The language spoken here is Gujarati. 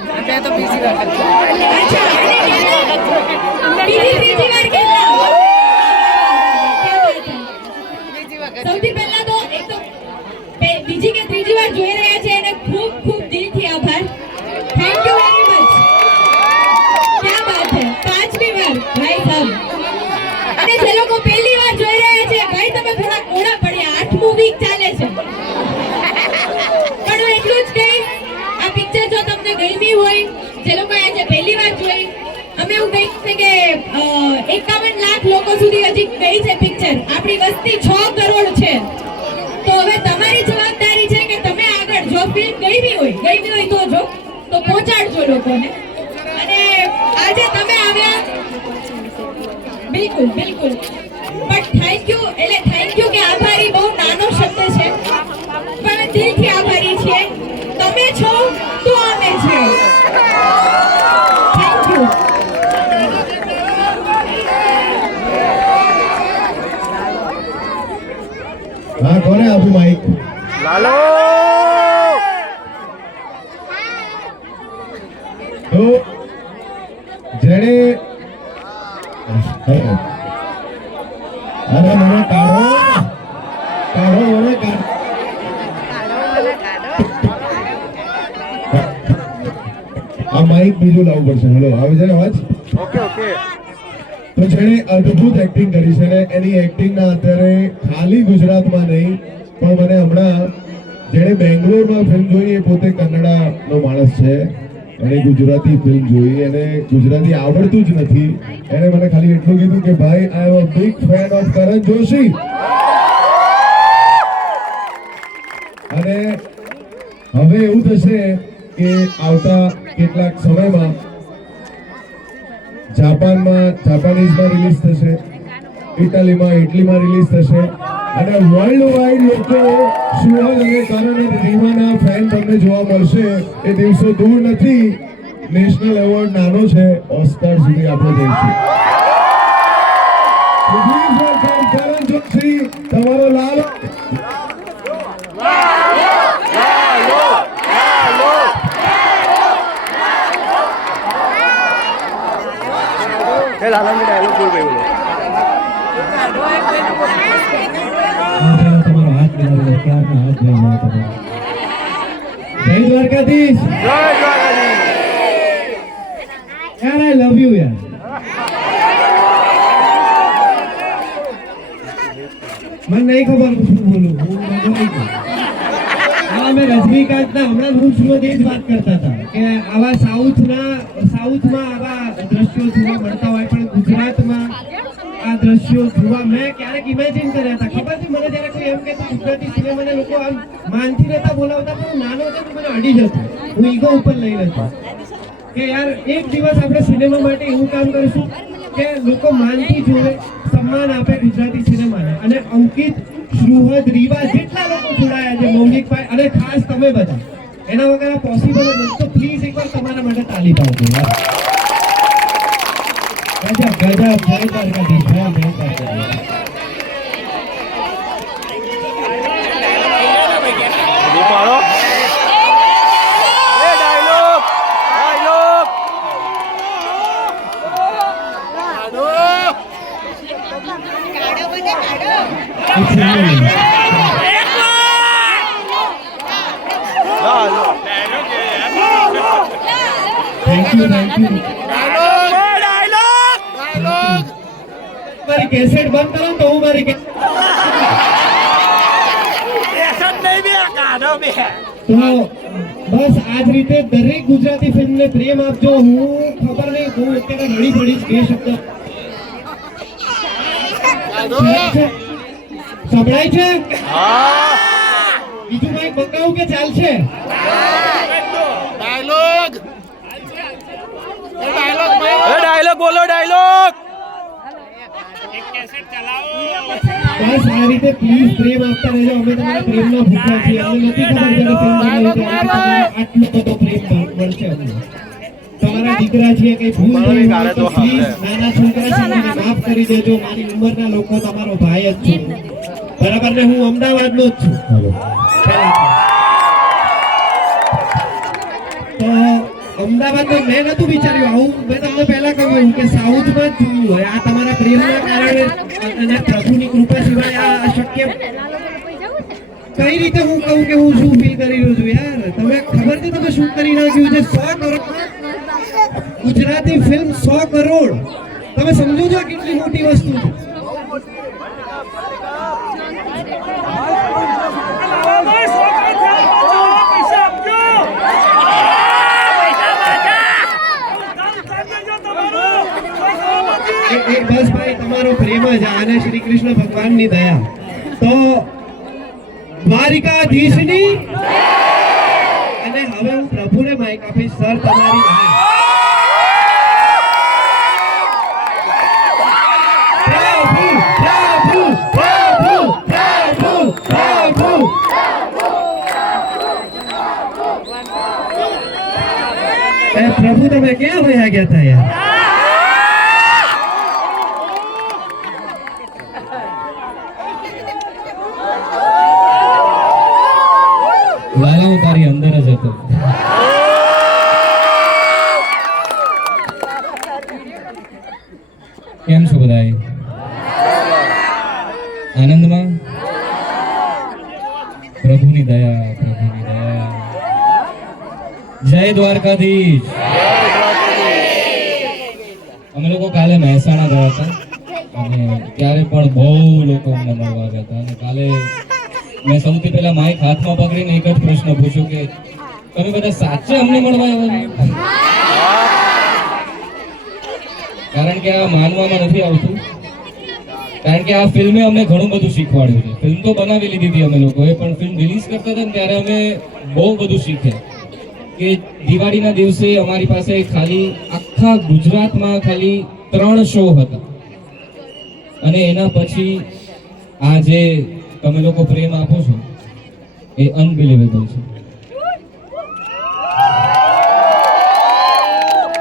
ત્યાં તો બીજી વખત બીજી કે ત્રીજી વાર જોઈ રહ્યા એકાવન લાખ લોકો સુધી હજી ગઈ છે પિક્ચર આપણી વસ્તી છ કરોડ છે. તો હવે તમારી જવાબદારી છે કે તમે આગળ જો ફિલ્મ ગઈ હોય ગઈ હોય તો જો. તો પહોંચાડજો લોકોને. અને આજે તમે આવ્યા. બિલકુલ બિલકુલ. હા કોને આપ્યું માઈક લાલો! તો જેણે અરે મને કાઢો. કાઢો મને કાઢો. આ માઈક બીજું લાવવું પડશે. હેલો આવે છે ને અવાજ? Okay okay. તો જેણે અદ્ભુત એક્ટિંગ કરી છે ને એની એક્ટિંગના અત્યારે ખાલી ગુજરાતમાં નહીં, પણ મને હમણાં જેણે બેંગ્લોરમાં ફિલ્મ જોઈ એ પોતે કન્નડાનો માણસ છે. એને ગુજરાતી ફિલ્મ જોઈ, એને ગુજરાતી આવડતું જ નથી. એણે મને ખાલી એટલું કીધું કે, ભાઈ I am a big fan of Karan Joshi અને હવે એવું થશે કે આવતા કેટલાક સમયમાં જાપાનમાં જાપાનીઝમાં રિલીઝ થશે ઇટાલીમાં ઇટલીમાં રિલીઝ થશે અને વર્લ્ડ વાઇડ લોકો સુહલ અને કરણ અને રીમાના ફેન તમને જોવા મળશે એ દિવસો દૂર નથી નેશનલ એવોર્ડ નાનો છે ઓસ્કાર સુધી આપણે જઈશું તમારો લાલો એ લાલા ને ડાયલોગ બોલ ભાઈ બોલો તમારો હાથ મિલાવેલો ક્યારના હાથ મિલાવેલો તમારો જય દ્વારકાધીશ. જય દ્વારકાધીશ. યાર આઈ લવ યુ યાર. મને નહીં ખબર હું શું બોલું. હા અમે રજનીકાંતના, હમણાં હું એ જ વાત કરતા હતા કે આવા સાઉથના, સાઉથમાં આવા દ્રશ્યો જોવા મળતા હોય પણ ગુજરાતમાં આ દ્રશ્યો જોવા મેં ક્યારેક ઇમેજિન કર્યા હતા. ખબર છે, મને જ્યારે કોઈ એમ કે ગુજરાતી સિનેમાને લોકો આમ માનથી રહેતા બોલાવતા પણ નાનો હતો તો મને અડી જતો. હું ઈગો ઉપર લઈ લેતો. કે યાર, એક દિવસ આપણે સિનેમા માટે એવું કામ કરીશું કે લોકો માનથી જોવે, સન્માન આપે ગુજરાતી સિનેમાને. અને અંકિત શ્રુહદ રીવા જેટલા લોકો જોડાયા છે મૌલિકભાઈ અને ખાસ તમે બધા એના વગર પોસિબલ નથી. તો પ્લીઝ એકવાર તમારા માટે તાલી પાડજો. ગજબ ગજબ. જય દ્વારકાધીશ. જય દ્વારકાધીશ. બોલ પાડો એ dialogue dialogue Laalo thank you thank you dialogue મારી કેસેટ બંધ કરો તો હું મારી બસ આ જ રીતે દરેક ગુજરાતી ફિલ્મને પ્રેમ આપજો હું ખબર નહીં હું અત્યારે રડી પડીશ બે શબ્દ સંભળાય છે? બીજું કઈ મંગાવું કે ચાલશે એ ડાયલોગ બોલો ડાયલોગ બસ આ રીતે પ્લીઝ પ્રેમ આપતા રહેજો. અમે તમારા પ્રેમના ભૂખ્યા છીએ. અમને નથી ખબર જ્યારે ફિલ્મ તમારો બધો પ્રેમ મળશે અમને. તમારા દીકરા છીએ કઈ ભૂલ થઈ હોય તો તો પ્લીઝ સાંભળે. નાના છોકરા છે મને માફ કરી દેજો. મારી ઉંમરના લોકો તમારો ભાઈ જ છું. બરાબર ને? હું અમદાવાદનો જ છું. અમદાવાદમાં મેં નતું વિચાર્યું. આવું મેં તમને પહેલા કહ્યું કે સાઉથમાં જ જોવું હોય. આ તમારા પ્રેમના કારણે અને પ્રભુની કૃપા સિવાય આ શક્ય કઈ રીતે હું કહું કે હું શું ફીલ કરી રહ્યો છું યાર? તમે ખબર છે તમે શું કરી નાખ્યું છે? સો કરોડ ગુજરાતી ફિલ્મ સો કરોડ. તમે સમજો છો કેટલી મોટી વસ્તુ છે એ- એ બસ ભાઈ તમારો પ્રેમ જ આ અને શ્રી કૃષ્ણ ભગવાનની દયા તો દ્વારિકાધીશની અને હવે હું પ્રભુને માઇક આપીશ સર તમારી રાહ. પ્રભુ પ્રભુ પ્રભુ પ્રભુ પ્રભુ એ પ્રભુ તમે ક્યાં વયા ગયા હતા યાર લાલા તારી અંદર જ હતો. કેમ છો બધા આનંદમાં? પ્રભુની દયા પ્રભુની દયા. જય દ્વારકાધીશ. અમે લોકો કાલે મહેસાણા ગયા હતા અને ત્યારે પણ બહુ લોકો મળવા આવ્યા હતા અને કાલે મેં સૌથી પહેલા માઇક હાથમાં પકડીને એક જ પ્રશ્ન પૂછ્યો કે તમે બધા સાચે અમને મળવા આવ્યા કારણ કે આ માનવામાં નથી આવતું. કારણ કે આ ફિલ્મે અમને ઘણું બધું શીખવાડ્યું છે. ફિલ્મ તો બનાવી લીધી હતી અમે લોકોએ, પણ ફિલ્મ રિલીઝ કરતા હતા ત્યારે અમે બહુ બધું શીખ્યા કે દિવાળીના દિવસે અમારી પાસે ખાલી આખા ગુજરાતમાં ખાલી ત્રણ શો હતા. અને એના પછી આ જે તમે લોકો પ્રેમ આપો છો એ અનબિલિવેબલ છે.